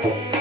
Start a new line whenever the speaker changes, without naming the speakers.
Thank you.